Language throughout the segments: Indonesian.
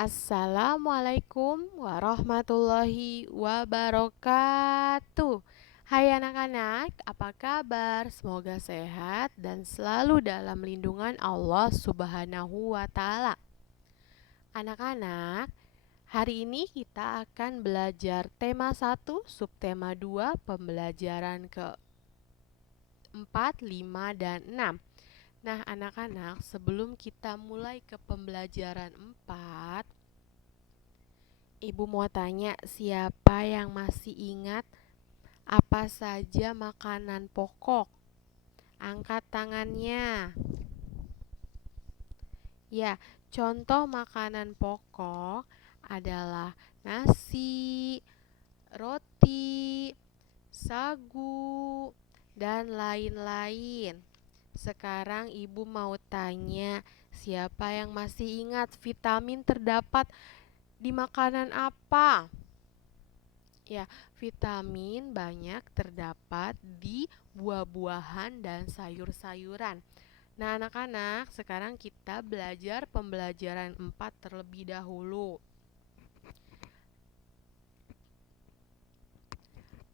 Assalamualaikum warahmatullahi wabarakatuh. Hai anak-anak, apa kabar? Semoga sehat dan selalu dalam lindungan Allah Subhanahu wa Ta'ala. Anak-anak, hari ini kita akan belajar tema 1, subtema 2, pembelajaran ke 4, 5, dan 6. Nah, anak-anak, sebelum kita mulai ke pembelajaran 4, Ibu mau tanya, siapa yang masih ingat apa saja makanan pokok? Angkat tangannya. Ya, contoh makanan pokok adalah nasi, roti, sagu, dan lain-lain. Sekarang Ibu mau tanya, siapa yang masih ingat vitamin terdapat di makanan apa? Ya, vitamin banyak terdapat di buah-buahan dan sayur-sayuran. Nah, anak-anak, sekarang kita belajar pembelajaran 4 terlebih dahulu.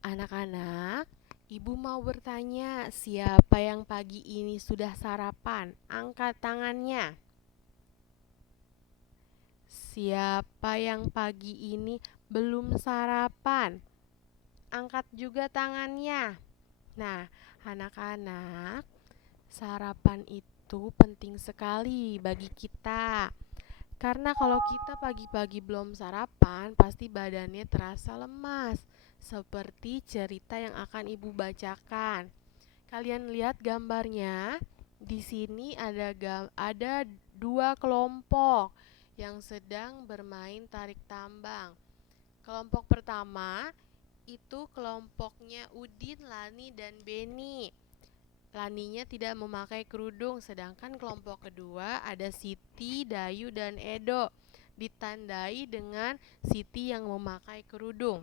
Anak-anak, Ibu mau bertanya, siapa yang pagi ini sudah sarapan? Angkat tangannya. Siapa yang pagi ini belum sarapan? Angkat juga tangannya. Nah, anak-anak, sarapan itu penting sekali bagi kita. Karena kalau kita pagi-pagi belum sarapan, pasti badannya terasa lemas. Seperti cerita yang akan Ibu bacakan. Kalian lihat gambarnya. Di sini ada dua kelompok yang sedang bermain tarik tambang. Kelompok pertama itu kelompoknya Udin, Lani, dan Beni. Laninya tidak memakai kerudung, sedangkan kelompok kedua ada Siti, Dayu, dan Edo. Ditandai dengan Siti yang memakai kerudung.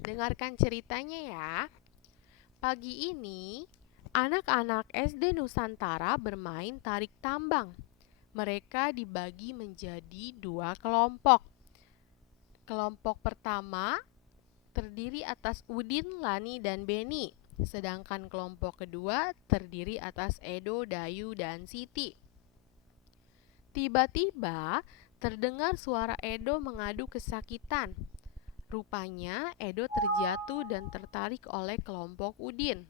Dengarkan ceritanya ya. Pagi ini, anak-anak SD Nusantara bermain tarik tambang. Mereka dibagi menjadi dua kelompok. Kelompok pertama terdiri atas Udin, Lani, dan Beni. Sedangkan kelompok kedua terdiri atas Edo, Dayu, dan Siti. Tiba-tiba terdengar suara Edo mengadu kesakitan. Rupanya Edo terjatuh dan tertarik oleh kelompok Udin.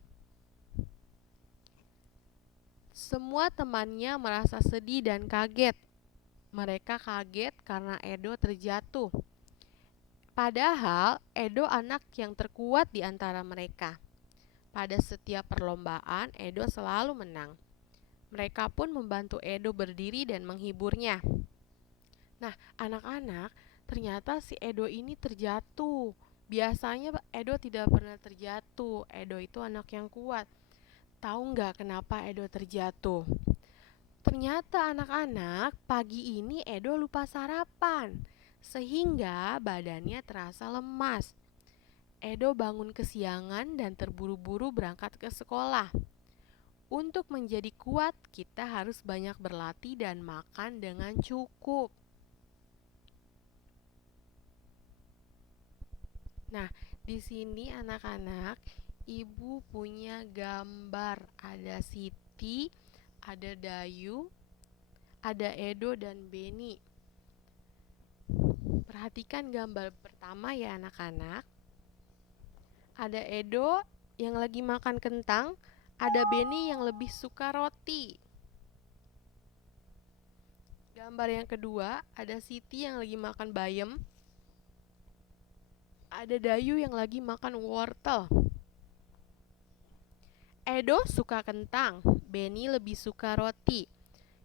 Semua temannya merasa sedih dan kaget. Mereka kaget karena Edo terjatuh. Padahal Edo anak yang terkuat di antara mereka. Pada setiap perlombaan, Edo selalu menang. Mereka pun membantu Edo berdiri dan menghiburnya. Nah, anak-anak, ternyata si Edo ini terjatuh. Biasanya Edo tidak pernah terjatuh. Edo itu anak yang kuat. Tahu nggak kenapa Edo terjatuh? Ternyata anak-anak, pagi ini Edo lupa sarapan, sehingga badannya terasa lemas. Edo bangun kesiangan dan terburu-buru berangkat ke sekolah. Untuk menjadi kuat, kita harus banyak berlatih dan makan dengan cukup. Nah, di sini anak-anak, Ibu punya gambar. Ada Siti, ada Dayu, ada Edo, dan Beni. Perhatikan gambar pertama ya anak-anak. Ada Edo yang lagi makan kentang, ada Beni yang lebih suka roti. Gambar yang kedua, ada Siti yang lagi makan bayam, ada Dayu yang lagi makan wortel. Edo suka kentang, Beni lebih suka roti.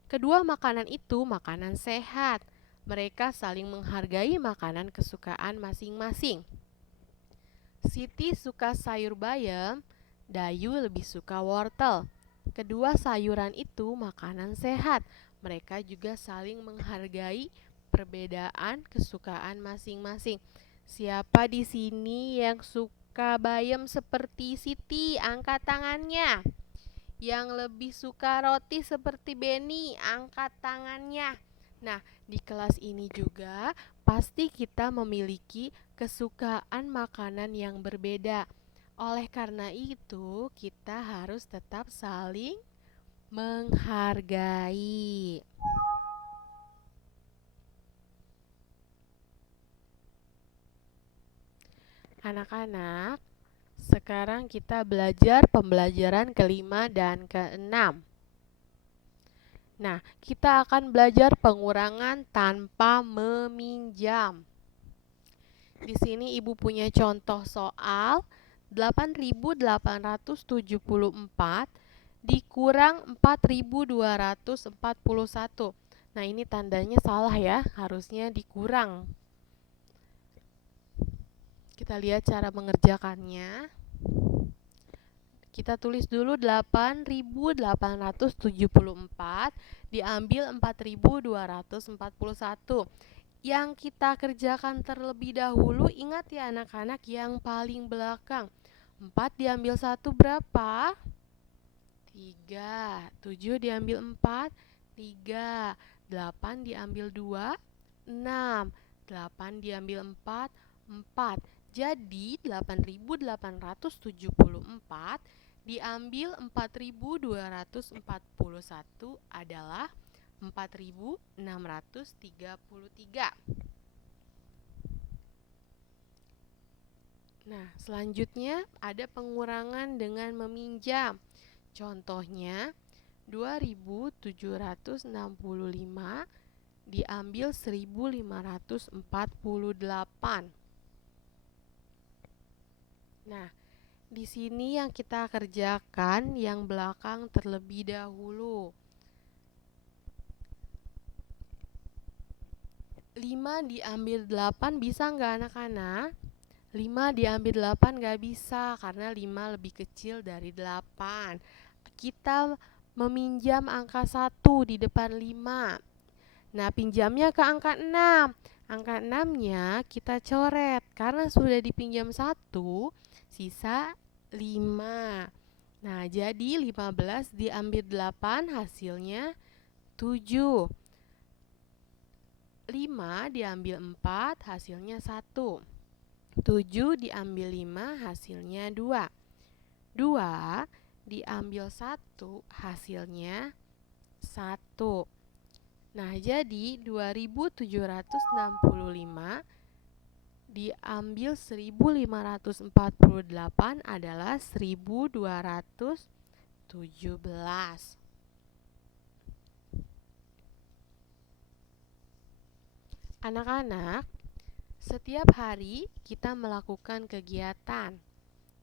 Kedua makanan itu makanan sehat. Mereka saling menghargai makanan kesukaan masing-masing. Siti suka sayur bayam, Dayu lebih suka wortel. Kedua sayuran itu makanan sehat. Mereka juga saling menghargai perbedaan kesukaan masing-masing. Siapa di sini yang suka bayam seperti Siti? Angkat tangannya. Yang lebih suka roti seperti Beni? Angkat tangannya. Nah, di kelas ini juga pasti kita memiliki kesukaan makanan yang berbeda. Oleh karena itu, kita harus tetap saling menghargai. Anak-anak, sekarang kita belajar pembelajaran kelima dan keenam. Nah, kita akan belajar pengurangan tanpa meminjam. Di sini Ibu punya contoh soal 8.874 dikurang 4.241. Nah, ini tandanya salah ya, harusnya dikurang. Kita lihat cara mengerjakannya. Kita tulis dulu 8.874 diambil 4.241. Yang kita kerjakan terlebih dahulu, ingat ya anak-anak, yang paling belakang. 4 diambil 1 berapa? 3. 7 diambil 4, 3. 8 diambil 2, 6. 8 diambil 4, 4. Jadi 8.874 diambil 4.241 adalah 4.633. Nah, selanjutnya ada pengurangan dengan meminjam. Contohnya 2.765 diambil 1.548. Nah, di sini yang kita kerjakan yang belakang terlebih dahulu. 5 diambil 8 bisa nggak anak-anak? 5 diambil 8 nggak bisa karena 5 lebih kecil dari 8. Kita meminjam angka 1 di depan 5. Nah, pinjamnya ke angka 6. Angka 6-nya kita coret karena sudah dipinjam 1, sisa 5. Nah, jadi 15 diambil 8 hasilnya 7. 5 diambil 4 hasilnya 1. 7 diambil 5 hasilnya 2. 2 diambil 1 hasilnya 1. Nah, jadi 2.765 diambil 1.548 adalah 1.217. Anak-anak, setiap hari kita melakukan kegiatan.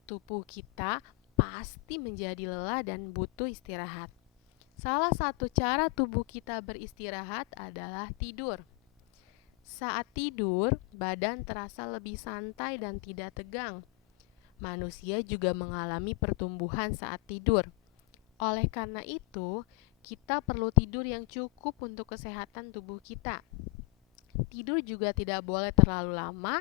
Tubuh kita pasti menjadi lelah dan butuh istirahat. Salah satu cara tubuh kita beristirahat adalah tidur. Saat tidur, badan terasa lebih santai dan tidak tegang. Manusia juga mengalami pertumbuhan saat tidur. Oleh karena itu, kita perlu tidur yang cukup untuk kesehatan tubuh kita. Tidur juga tidak boleh terlalu lama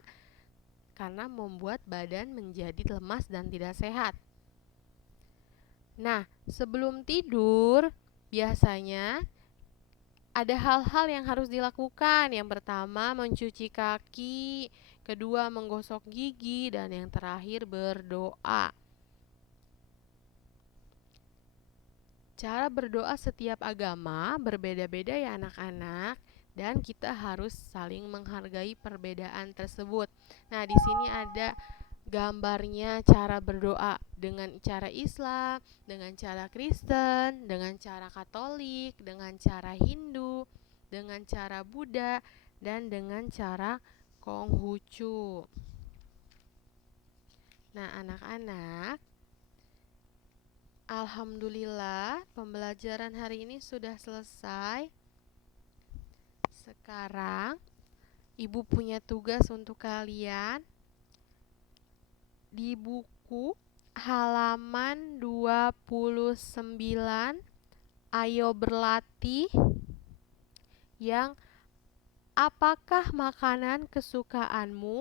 karena membuat badan menjadi lemas dan tidak sehat. Nah, sebelum tidur, biasanya ada hal-hal yang harus dilakukan. Yang pertama, mencuci kaki, kedua, menggosok gigi, dan yang terakhir, berdoa. Cara berdoa setiap agama berbeda-beda ya anak-anak, dan kita harus saling menghargai perbedaan tersebut. Nah, di sini ada gambarnya cara berdoa dengan cara Islam, dengan cara Kristen, dengan cara Katolik, dengan cara Hindu, dengan cara Buddha, dan dengan cara Konghucu. Nah, anak-anak, alhamdulillah pembelajaran hari ini sudah selesai. Sekarang Ibu punya tugas untuk kalian. Di buku halaman 29, ayo berlatih, yang apakah makanan kesukaanmu?